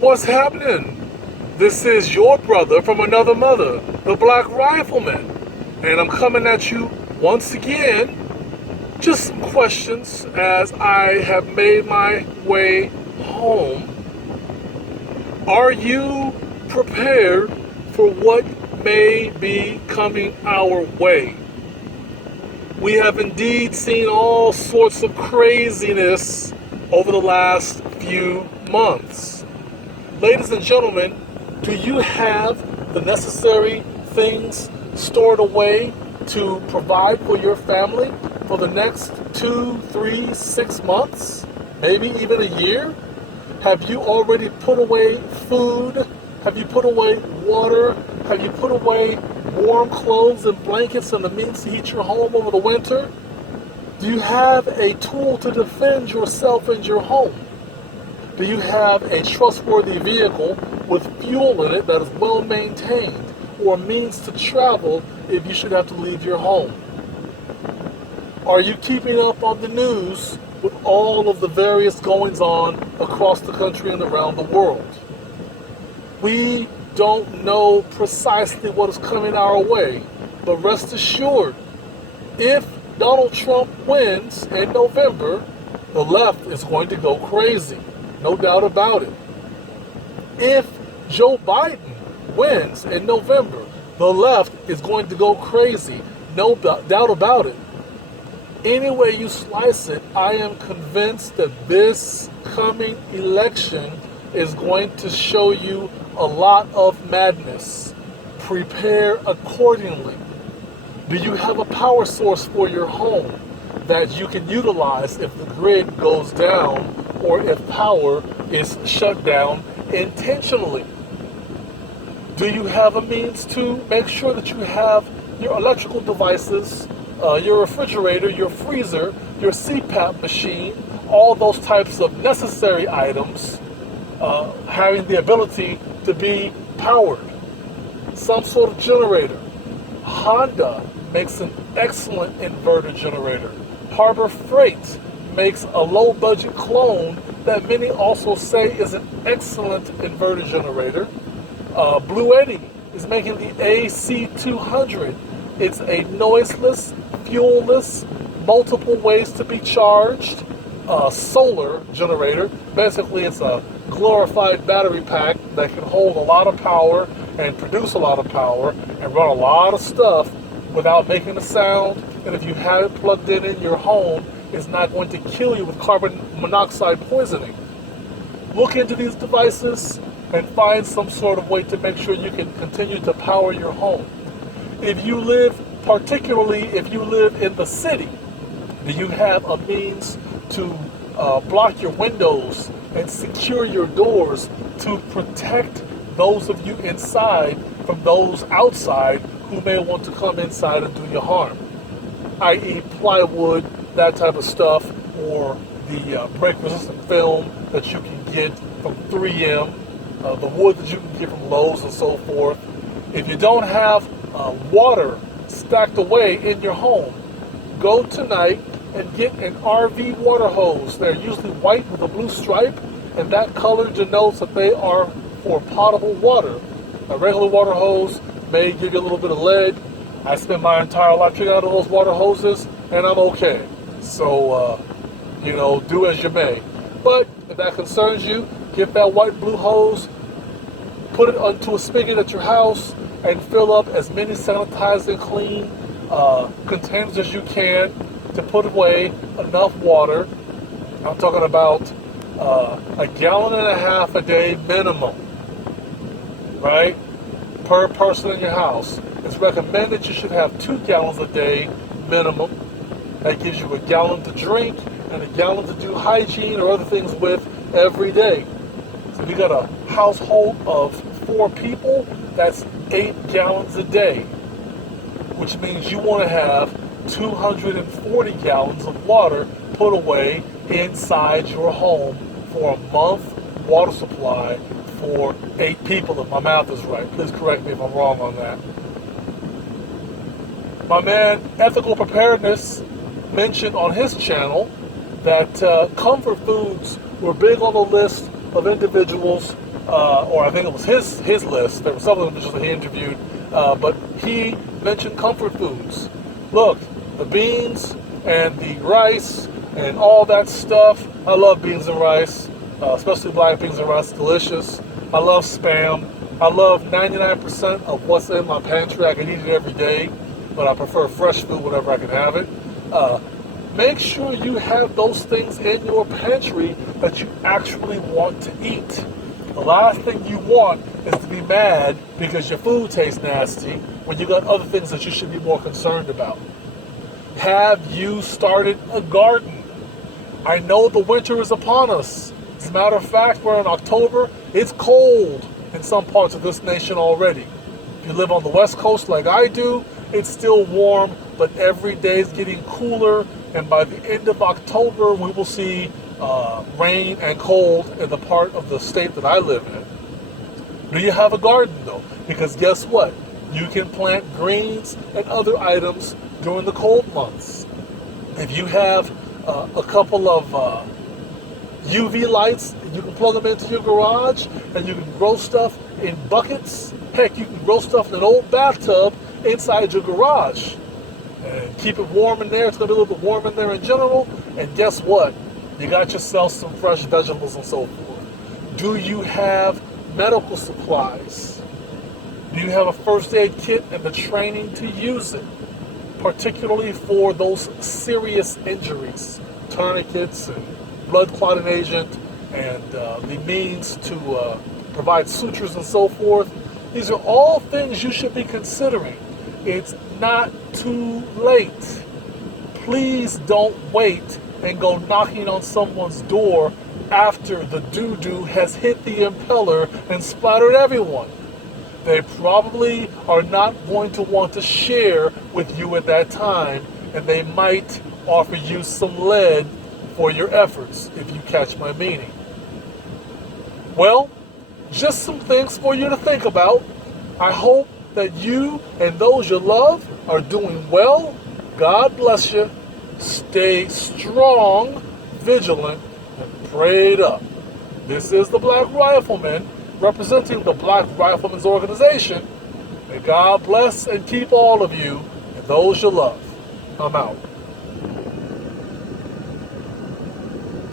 What's happening? This is your brother from another mother, the Black Rifleman, and I'm coming at you once again. Just some questions as I have made my way home. Are you prepared for what may be coming our way? We have indeed seen all sorts of craziness over the last few months. Ladies and gentlemen, do you have the necessary things stored away to provide for your family for the next 2, 3, 6 months, maybe even a year? Have you already put away food? Have you put away water? Have you put away warm clothes and blankets and the means to heat your home over the winter? Do you have a tool to defend yourself and your home? Do you have a trustworthy vehicle with fuel in it that is well maintained, or a means to travel if you should have to leave your home? Are you keeping up on the news with all of the various goings on across the country and around the world? We don't know precisely what is coming our way, but rest assured, if Donald Trump wins in November, the left is going to go crazy. No doubt about it. If Joe Biden wins in November, the left is going to go crazy. No doubt about it. Any way you slice it, I am convinced that this coming election is going to show you a lot of madness. Prepare accordingly. Do you have a power source for your home that you can utilize if the grid goes down or if power is shut down intentionally? Do you have a means to make sure that you have your electrical devices, your refrigerator, your freezer, your CPAP machine, all those types of necessary items having the ability to be powered? Some sort of generator. Honda makes an excellent inverter generator. Harbor Freight makes a low-budget clone that many also say is an excellent inverter generator. Blue Eddy is making the AC200. It's a noiseless, fuelless, multiple ways to be charged solar generator. Basically, it's a glorified battery pack that can hold a lot of power and produce a lot of power and run a lot of stuff without making a sound. And if you have it plugged in your home, it's not going to kill you with carbon monoxide poisoning. Look into these devices and find some sort of way to make sure you can continue to power your home. If you live, particularly if you live in the city, do you have a means to block your windows and secure your doors to protect those of you inside from those outside who may want to come inside and do you harm? I.e. plywood, that type of stuff, or the break-resistant film that you can get from 3M, the wood that you can get from Lowe's and so forth. If you don't have water stacked away in your home, go tonight and get an RV water hose. They're usually white with a blue stripe, and that color denotes that they are for potable water. A regular water hose may give you a little bit of lead. I spent my entire life drinking out of those water hoses, and I'm okay. So, do as you may. But if that concerns you, get that white blue hose, put it onto a spigot at your house, and fill up as many sanitizing clean containers as you can to put away enough water. I'm talking about a gallon and a half a day minimum, right? Per person in your house. It's recommended you should have 2 gallons a day minimum. That gives you a gallon to drink and a gallon to do hygiene or other things with every day. So if you got a household of 4 people, that's 8 gallons a day, which means you want to have 240 gallons of water put away inside your home for a month water supply for 8 people, if my math is right. Please correct me if I'm wrong on that. My man, Ethical Preparedness, mentioned on his channel that comfort foods were big on the list of individuals or I think it was his list. There were some of them just that he interviewed, but he mentioned comfort foods. Look, the beans and the rice and all that stuff. I love beans and rice, especially black beans and rice. Delicious. I love Spam. I love 99% of what's in my pantry. I can eat it every day, but I prefer fresh food whenever I can have it. Make sure you have those things in your pantry that you actually want to eat. The last thing you want is to be mad because your food tastes nasty when you got other things that you should be more concerned about. Have you started a garden? I know the winter is upon us. As a matter of fact, we're in October. It's cold in some parts of this nation already. If you live on the West Coast like I do, it's still warm, but every day is getting cooler, and by the end of October, we will see rain and cold in the part of the state that I live in. Do you have a garden, though? Because guess what? You can plant greens and other items during the cold months. If you have a couple of UV lights, you can plug them into your garage, and you can grow stuff in buckets. Heck, you can grow stuff in an old bathtub inside your garage. And keep it warm in there. It's going to be a little bit warm in there in general. And guess what? You got yourself some fresh vegetables and so forth. Do you have medical supplies? Do you have a first aid kit and the training to use it? Particularly for those serious injuries, tourniquets and blood clotting agent, and the means to provide sutures and so forth. These are all things you should be considering. It's not too late. Please don't wait and go knocking on someone's door after the doo-doo has hit the impeller and splattered everyone. They probably are not going to want to share with you at that time, and they might offer you some lead for your efforts, if you catch my meaning. Well, just some things for you to think about. I hope that you and those you love are doing well. God bless you. Stay strong, vigilant, and prayed up. This is the Black Rifleman, representing the Black Riflemen's organization. May God bless and keep all of you and those you love. I'm out.